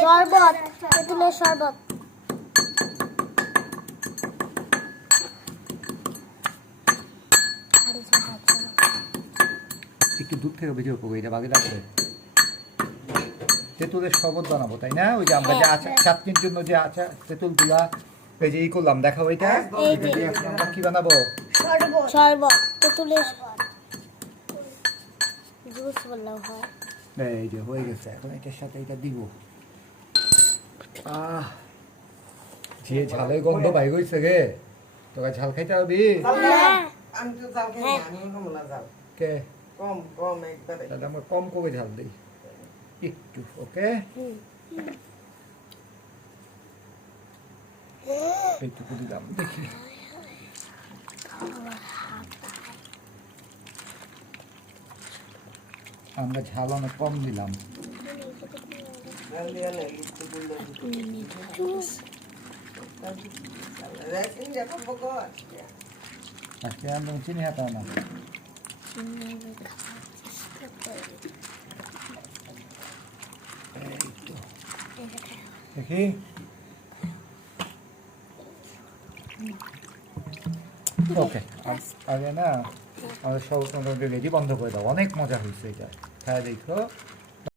শরবত, তেঁতুলের শরবত। একটু দূর থেকে ভিডিও করবো, এটা বাকি রাখবে। তেঁতুলের শরবত বানাবো তাই না? ওই যে আমরা যে আচার চাটনির জন্য যে আচার তেঁতুলগুলা এই যে ই করলাম, দেখাবো এটা। এটা দিয়ে এখন আমরা কি বানাবো? শরবত, তেঁতুলের জুস বললেও হয়। এই যে হয়ে গেছে, এখন এটার সাথে এটা দিব। যে ঝালের গন্ধ বাইর হইছে রে, তোরা ঝাল খাইতে পারবি? আমি তো জাল খাই না, আমি কম না জাল। কে? কম কম একবারে। তাহলে আমরা কম করে ঝাল দিই একটু, ওকে? এইটুকু দিলাম, দেখি। আমরা ঝাল অনেক কম দিলাম। জাল দিয়ে না, একটু গুলো রেসিং যখন বকো আজকে আমরা চিনি হাতাও না। এই তো। দেখি ওকে। আগে না আমাদের সব রেডি বন্ধ করে দাও, অনেক মজা হয়েছে এটা, খায় দেখো।